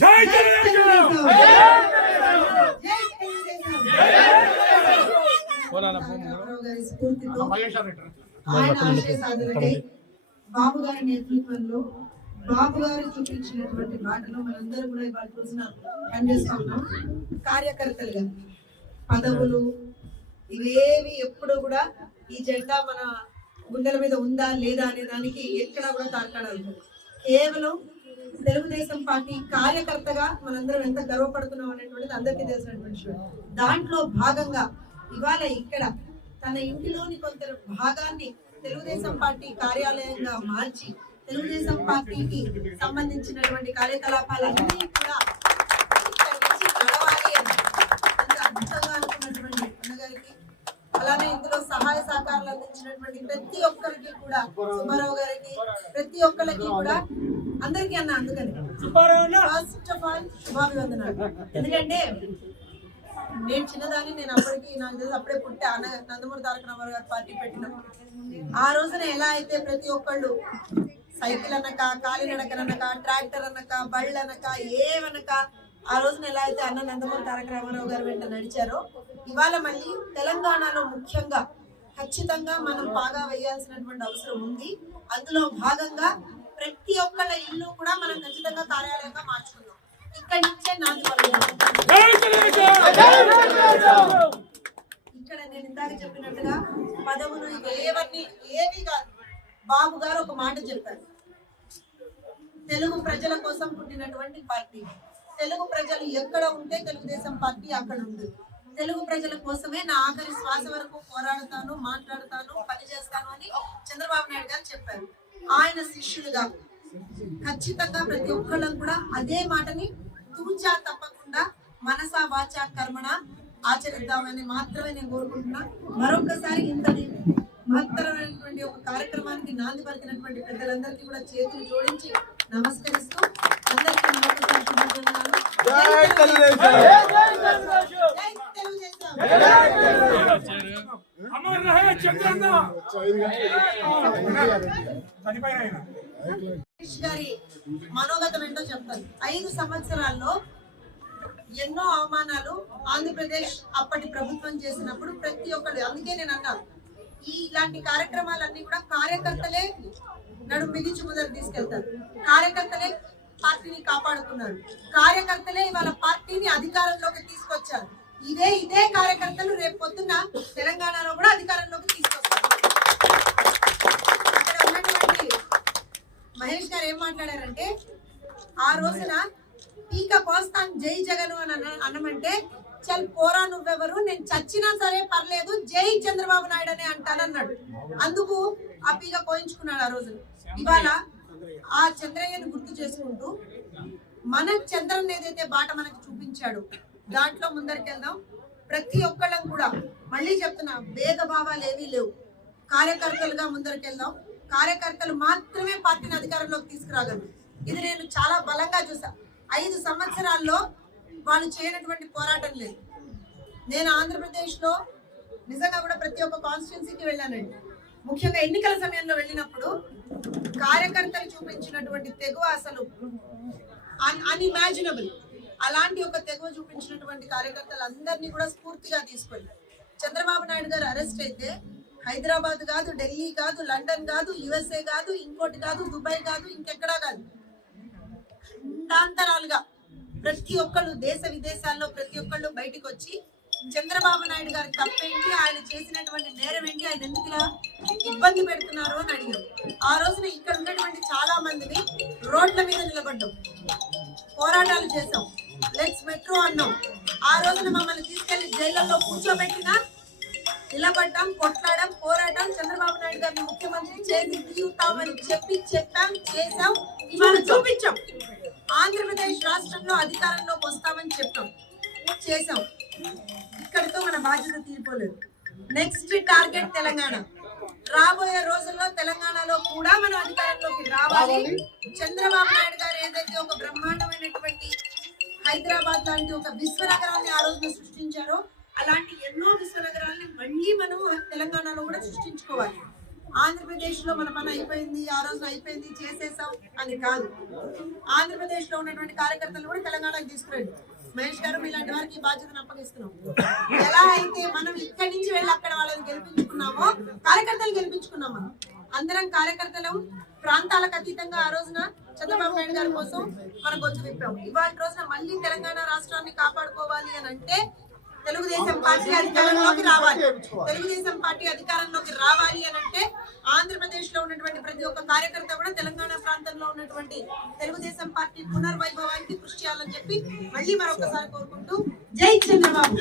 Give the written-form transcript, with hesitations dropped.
జై తెలుగుదేశం బాబు గారి నేతృత్వంలో బాబు గారు చూపించినటువంటి బాటలో మనందరూ కూడా ఇవాళ రోజున పనిచేస్తా ఉన్నాం. కార్యకర్తలుగా పదవులు ఇవేవి ఎప్పుడు కూడా ఈ జెండా మన గుండెల మీద ఉందా లేదా అనే దానికి ఎక్కడ కూడా తార్కాడాలి. కేవలం తెలుగుదేశం పార్టీ కార్యకర్తగా మనందరం ఎంత గర్వపడుతున్నాం అనేటువంటిది అందరికీ తెలిసినటువంటి విషయం. దాంట్లో భాగంగా ఇవాళ ఇక్కడ తన ఇంటిలోని కొంత భాగాన్ని తెలుగుదేశం పార్టీ కార్యాలయంగా మార్చి తెలుగుదేశం పార్టీకి సంబంధించినటువంటి కార్యకలాపాలన్నీ కూడా ఇక్కడ నుంచి నడవాలి అని ఎంత అద్భుతంగా అనుకున్నటువంటి అన్నగారికి, అలానే ఇందులో సహాయ సహకారాలు అందించినటువంటి ప్రతి ఒక్కరికి కూడా, సుబ్బారావు గారికి, ప్రతి ఒక్కరికి కూడా అందరికీ అన్న అందుకని ఫస్ట్ ఆఫ్ ఆల్ శుభాభివందనాలు. ఎందుకంటే నేను చిన్నదాన్ని, నేను అప్పటికి నాకు తెలిసి అప్పుడే పుట్టే అన్న నందమూరి తారక రామారావు గారు పార్టీ పెట్టినప్పుడు ఆ రోజున ఎలా అయితే ప్రతి ఒక్కళ్ళు సైకిల్ అనక, కాలినడకనక, ట్రాక్టర్ అనక, బళ్ళు అనక, ఏమనక ఆ రోజున ఎలా అయితే అన్న నందమూరి తారక రామారావు గారు వెంట నడిచారో, ఇవాళ మళ్ళీ తెలంగాణలో ముఖ్యంగా ఖచ్చితంగా మనం బాగా వేయాల్సినటువంటి అవసరం ఉంది. అందులో భాగంగా ప్రతి ఒక్కళ్ళ ఇల్లు కూడా మనం ఖచ్చితంగా కార్యాలయంగా మార్చుకుందాం. ఇక్కడి నుంచే నాది ఇక్కడ నేను ఇందాక చెప్పినట్టుగా పదవులు ఏవి కాదు. బాబు గారు ఒక మాట చెప్పారు, తెలుగు ప్రజల కోసం పుట్టినటువంటి పార్టీ, తెలుగు ప్రజలు ఎక్కడ ఉంటే తెలుగుదేశం పార్టీ అక్కడ ఉంది. తెలుగు ప్రజల కోసమే నా ఆఖరి శ్వాస వరకు పోరాడతాను, మాట్లాడతాను, పనిచేస్తాను అని చంద్రబాబు నాయుడు గారు చెప్పారు. ఆయన శిష్యులుగా ఖచ్చితంగా ప్రతి ఒక్కళ్ళం కూడా అదే మాటని తూచా తప్పకుండా మనసా వాచా కర్మణ ఆచరిద్దామని మాత్రమే నేను కోరుకుంటున్నా. మరొకసారి ఇంతటి మహత్తరమైనటువంటి ఒక కార్యక్రమానికి నాంది పలికినటువంటి పెద్దలందరికీ కూడా చేతులు జోడించి నమస్కరిస్తూ అందరికీ మరొకసారి శుభాకాంక్షలు. గారి మనోగతం ఏంటో చెప్తాను. 5 సంవత్సరాల్లో ఎన్నో అవమానాలు ఆంధ్రప్రదేశ్ అప్పటి ప్రభుత్వం చేసినప్పుడు ప్రతి ఒక్కరు, అందుకే నేను అన్నాను ఇలాంటి కార్యక్రమాలన్నీ కూడా కార్యకర్తలే నడుము బిగించి ముందరకు తీసుకెళ్తారు. కార్యకర్తలే పార్టీని కాపాడుతున్నారు. కార్యకర్తలే ఇవాళ పార్టీని అధికారంలోకి తీసుకొచ్చారు. ఇదే కార్యకర్తలు రేపు పొద్దున్న తెలంగాణలో కూడా అధికారంలోకి తీసుకొస్తారు. ఇక్కడ ఉన్నటువంటి మహేష్ గారు ఏం మాట్లాడారంటే, ఆ రోజున పీక కోస్తాన్ జై జగన్ అని అనమంటే, చల్ పోరా నువ్వెవరు, నేను చచ్చినా సరే పర్లేదు, జై చంద్రబాబు నాయుడు అని అంటానన్నాడు. అందుకు ఆ పీక కోయించుకున్నాడు ఆ రోజు. ఇవాళ ఆ చంద్రయ్యను గుర్తు చేసుకుంటూ మన చంద్రన్ ఏదైతే బాట మనకు చూపించాడు దాంట్లో ముందరికెళ్దాం. ప్రతి ఒక్కళ్ళం కూడా మళ్ళీ చెప్తున్నా, భేదభావాలు ఏవీ లేవు. కార్యకర్తలుగా ముందరికెళ్దాం. కార్యకర్తలు మాత్రమే పార్టీని అధికారంలోకి తీసుకురాగలరు. ఇది నేను చాలా బలంగా చూసా. 5 సంవత్సరాల్లో వాళ్ళు చేయనటువంటి పోరాటం లేదు. నేను ఆంధ్రప్రదేశ్ లో నిజంగా కూడా ప్రతి ఒక్క కాన్స్టిట్యున్సీకి వెళ్ళానండి. ముఖ్యంగా ఎన్నికల సమయంలో వెళ్ళినప్పుడు కార్యకర్తలు చూపించినటువంటి తెగువ అసలు అన్ఇమాజినబుల్. అలాంటి ఒక తెగువ చూపించినటువంటి కార్యకర్తలు అందరినీ కూడా స్ఫూర్తిగా తీసుకొని చంద్రబాబు నాయుడు గారు అరెస్ట్ అయితే హైదరాబాద్ కాదు, ఢిల్లీ కాదు, లండన్ కాదు, USA కాదు, ఇంకోటి కాదు, దుబాయ్ కాదు, ఇంకెక్కడా కాదు, ఖండాంతరాలుగా ప్రతి ఒక్కళ్ళు దేశ విదేశాల్లో ప్రతి ఒక్కళ్ళు బయటకు వచ్చి చంద్రబాబు నాయుడు గారి తప్పేంటి, ఆయన చేసినటువంటి నేరం ఏంటి, ఆయన ఎందుకు ఇలా ఇబ్బంది పెడుతున్నారు అని అడిగారు. ఆ రోజున ఇక్కడ ఉన్నటువంటి చాలా మందిని రోడ్ల మీద నిలబడ్డాం, పోరాటాలు చేసాం, లెట్స్ మెట్రో అన్నాం. ఆ రోజున మమ్మల్ని తీసుకెళ్లి జైళ్లలో కూర్చోబెట్టినా నిలబడ్డాం, కొట్లాడాం, పోరాటం, చంద్రబాబు నాయుడు గారిని ముఖ్యమంత్రి చేసి తీరుతామని చెప్పాం, చేసాం, ఇవాళ చూపించాం. ఆంధ్రప్రదేశ్ రాష్ట్రంలో అధికారంలోకి వస్తామని చెప్పాం, చేసాం. ఇక్కడితో మన బాధ్యత తీరిపోలేదు. Next target Telangana. రాబోయే రోజుల్లో తెలంగాణలో కూడా మనం అధికారంలోకి రావాలి. చంద్రబాబు నాయుడు గారు ఏదైతే ఒక బ్రహ్మాండమైనటువంటి హైదరాబాద్ లాంటి ఒక విశ్వనగరాన్ని ఆ రోజున సృష్టించారో, అలాంటి ఎన్నో విశ్వనగరాల్ని మళ్ళీ మనం తెలంగాణలో కూడా సృష్టించుకోవాలి. ఆంధ్రప్రదేశ్ లో మన పని అయిపోయింది, ఆ రోజు అయిపోయింది, చేసేసాం అని కాదు. ఆంధ్రప్రదేశ్ లో ఉన్నటువంటి కార్యకర్తలు కూడా తెలంగాణకు తీసుకురండి. మహేష్ గారు మీలాంటి వారికి ఈ బాధ్యతను అప్పగిస్తున్నాం. ఎలా అయితే మనం ఇక్కడి నుంచి వెళ్ళి అక్కడ వాళ్ళని గెలిపించుకున్నామో, కార్యకర్తలు గెలిపించుకున్నాం. మనం అందరం కార్యకర్తలు ప్రాంతాలకు అతీతంగా ఆ రోజున చంద్రబాబు నాయుడు గారి కోసం మనం గొంతు విప్పాం. ఇవాళ రోజున మళ్ళీ తెలంగాణ రాష్ట్రాన్ని కాపాడుకోవాలి అని అంటే తెలుగుదేశం పార్టీ అధికారంలోకి రావాలి. తెలుగుదేశం పార్టీ అధికారంలోకి రావాలి అని అంటే ఆంధ్రప్రదేశ్ లో ఉన్నటువంటి ప్రతి ఒక్క కార్యకర్త కూడా తెలంగాణ ప్రాంతంలో ఉన్నటువంటి తెలుగుదేశం పార్టీ పునర్వైభవానికి కృషి చేయాలని చెప్పి మళ్ళీ మరొకసారి కోరుకుంటూ జై చంద్రబాబు.